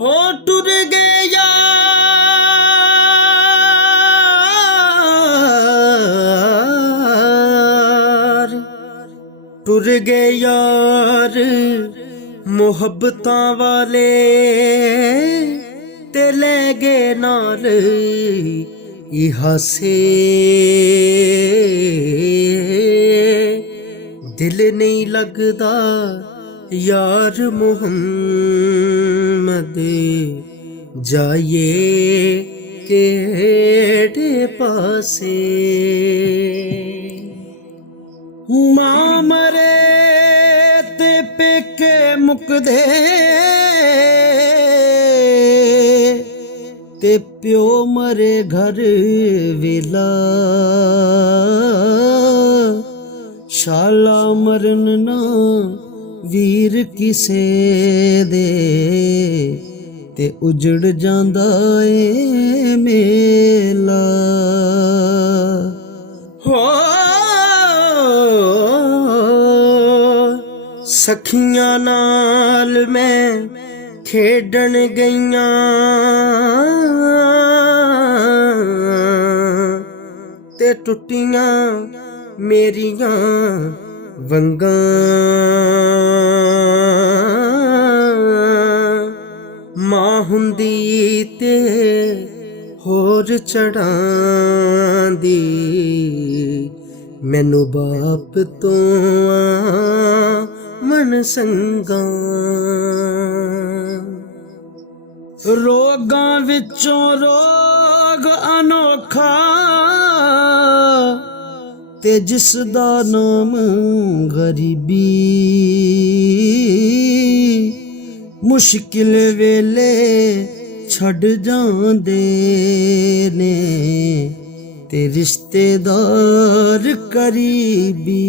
हो टुर गए यार, टुर गए यार मुहब्बतां वाले ते ले गए नाल ई हासे। दिल नहीं लगदा यार मुहम्मद, जाइए केड़े पासे। मां मरे ते पेके मुकदे ते प्यो मरे घर वेला। शाला मरन ना वीर किसे दे ते उजड़ जांदा ए मेला। हो सखियां नाल मैं खेडन गईयां ते टुटियां मेरियां वंगां। मां हुंदी ते होर चढ़ांदी, मैनू बाप तो मन संगां। रोगां विचों रोग अनोखा ते जिसदा नाम गरीबी। मुश्किल वेले छड़ जांदे ने ते रिश्तेदार करीबी।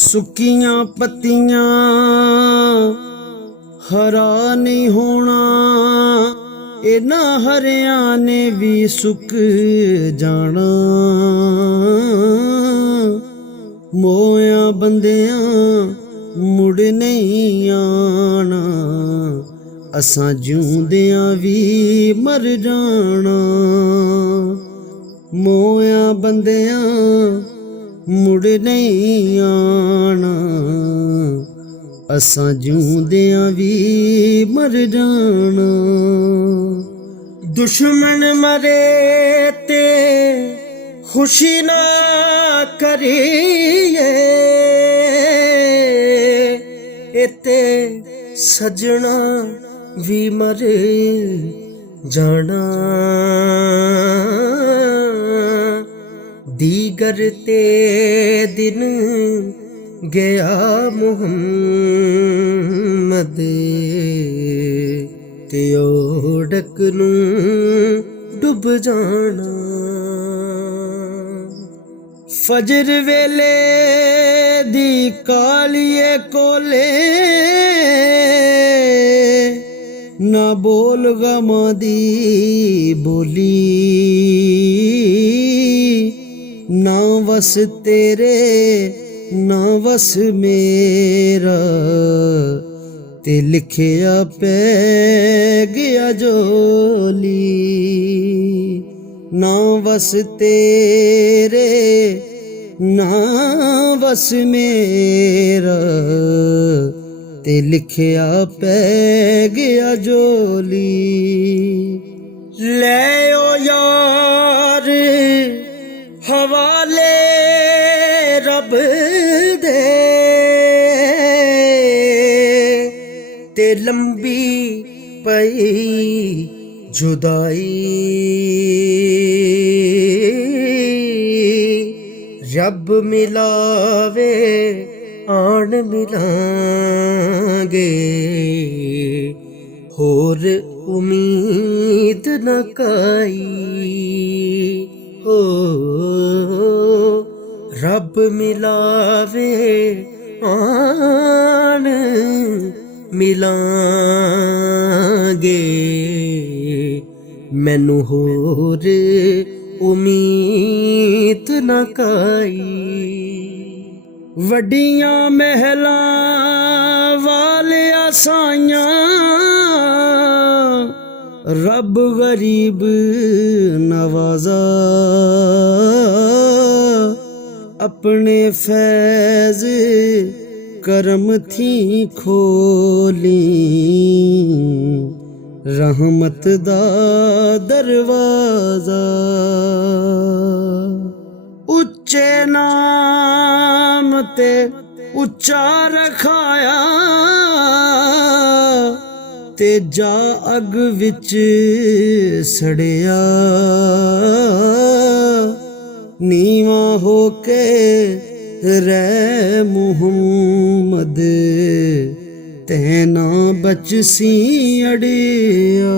सुक्कियां पत्तियां हरा नहीं होना, इन्हां हरियां ने भी सुक जाना। मोया बंदियां मुड़ नहीं आना, असां जिउंदियां भी मर जाना। मोया बंदियां मुड़ नहीं आना, असां जिउंदियां भी मर जाना। दुश्मन मरे ते खुशी ना करिए, इते सजना भी मर जाना। दीगर ते दिन गया मुहम्मद, ते ओढ़क नू डुब जाना। फजर वेले दी कालिए कोले ना बोल गमा दी बोली। ना वस तेरे ना वस मेरा, ते लिखिया पै गया जोली। ना वस तेरे ना वस मेरा, ते लिखिया पै गया जोली। ले ओ यार हवाले रब दे, ते लंबी पई जुदाई। रब मिलावे आन मिलांगे, होर उम्मीद न काई। हो रब मिलावे आन मिलांगे, मैनू होर उम्मीद न काई। वड्डियां महलां वालिया साइयां रब गरीब नवाजा, अपने फैज करम थी खोली, रहमत दा दरवाजा। उच्चे नाम ते उच्चा रखाया, ते जा अग विच सड़िया, नीवा होके रै मुहम्मद, तैना बचसी अड़िया।